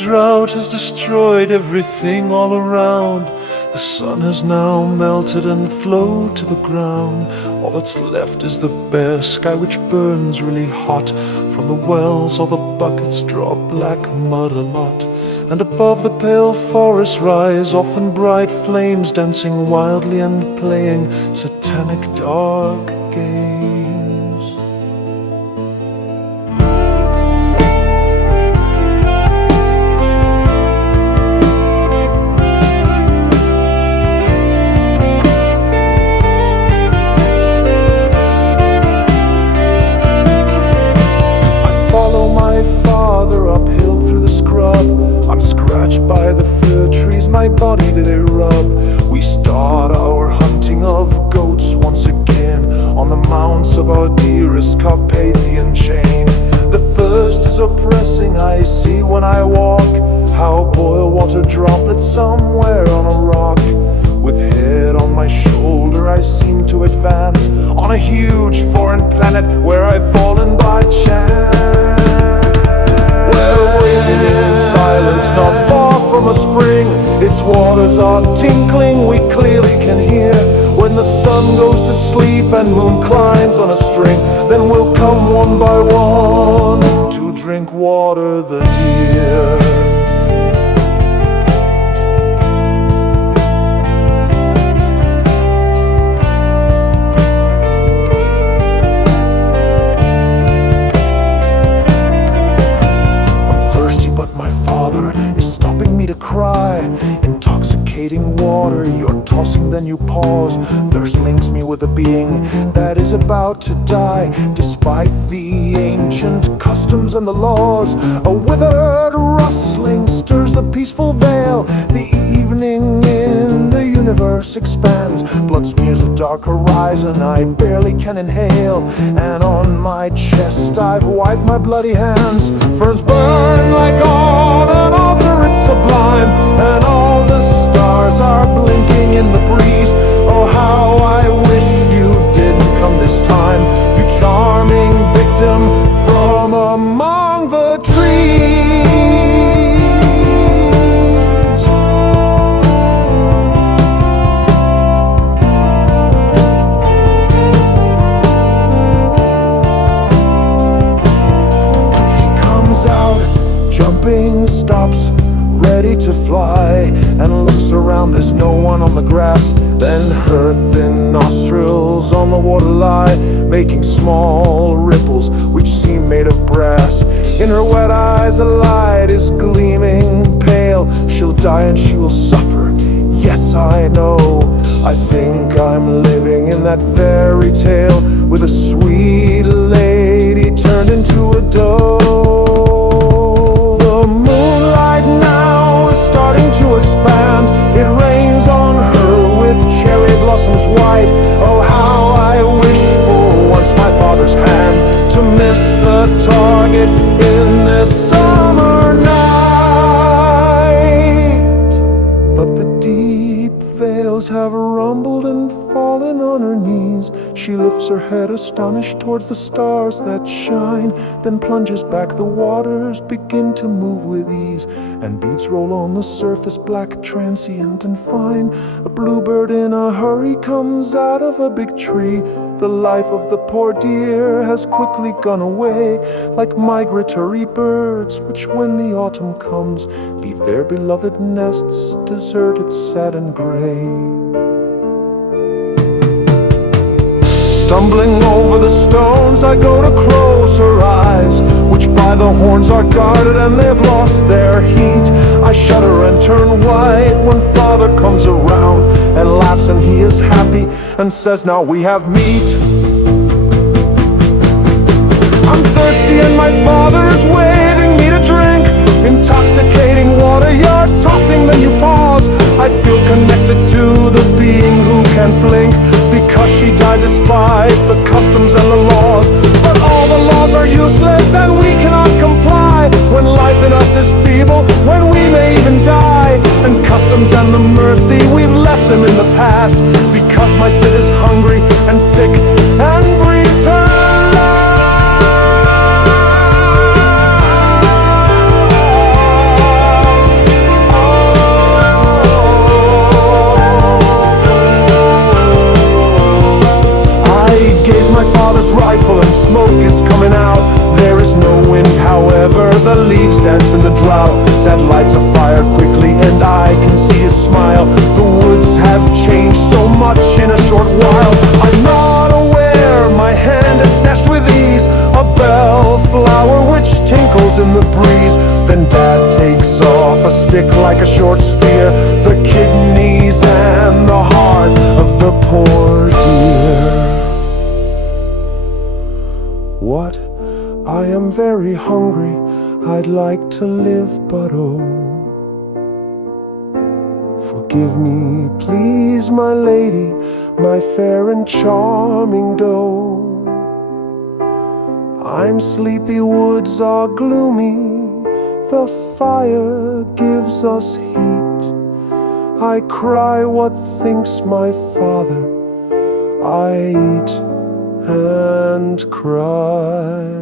drought has destroyed everything all around. The sun has now melted and flowed to the ground. All that's left is the bare sky, which burns really hot. From the wells all the buckets draw black mud a lot. And above the pale forest rise often bright flames, dancing wildly and playing satanic dark games. Uphill through the scrub, I'm scratched by the fir trees, my body they rub. We start our hunting of goats once again on the mounts of our dearest Carpathian chain. The thirst is oppressing, I see when I walk how boil water droplets somewhere on a rock. With head on my shoulder I seem to advance on a huge foreign planet where I've fallen by chance. We're waiting in silence, not far from a spring. Its waters are tinkling, we clearly can hear. When the sun goes to sleep and moon climbs on a string, then we'll come one by one to drink water the deer. Cry, intoxicating water, you're tossing then you pause. Thirst links me with a being that is about to die. Despite the ancient customs and the laws, a withered rustling stirs the peaceful veil. The evening in the universe expands, blood smears the dark horizon, I barely can inhale. And on my chest I've wiped my bloody hands. Ferns burn like on an altar, it's sublime, and all the stars are blinking in the breeze. Oh, how I wish you didn't come this time, you charming victim from among the trees. She comes out, jumping, stops, ready to fly, and looks around, there's no one on the grass. Then her thin nostrils on the water lie, making small ripples which seem made of brass. In her wet eyes a light is gleaming pale. She'll die and she will suffer, yes I know. I think I'm living in that fairy tale, with a sweet lady turned into a dove. The moonlight now is starting to expand, it rains on her with cherry blossoms white. Oh, how I wish for once my father's hand to miss the target in this summer night. But the deep veils have rumbled and fallen on her knees. She lifts her head astonished towards the stars that shine, then plunges back. The waters begin to move with ease, and beads roll on the surface, black, transient and fine. A bluebird in a hurry comes out of a big tree. The life of the poor deer has quickly gone away, like migratory birds which when the autumn comes leave their beloved nests deserted, sad and gray. Stumbling over the stones, I go to close her eyes, which by the horns are guarded and they've lost their heat. I shudder and turn white when father comes around and laughs, and he is happy and says, now we have meat. I'm thirsty and my father is waving me to drink. Intoxicating water, you're tossing then you pause. I feel connected to the being who can't blink, because she died despite the customs and the laws. But all the laws are useless and we cannot comply, when life in us is feeble, when we may even die. And customs and the mercy, we've left them in the past, because my sis is hungry and sick and breathes her last. coming out. There is no wind, however, the leaves dance in the drought. Dad lights a fire quickly and I can see his smile. The woods have changed so much in a short while. I'm not aware, my hand is snatched with ease, a bellflower which tinkles in the breeze. Then Dad takes off a stick like a short spear, the kidneys and the heart of the poor deer. What? I am very hungry, I'd like to live, but oh, forgive me, please, my lady, my fair and charming doe. I'm sleepy, woods are gloomy, the fire gives us heat. I cry, what thinks my father? I eat and cry.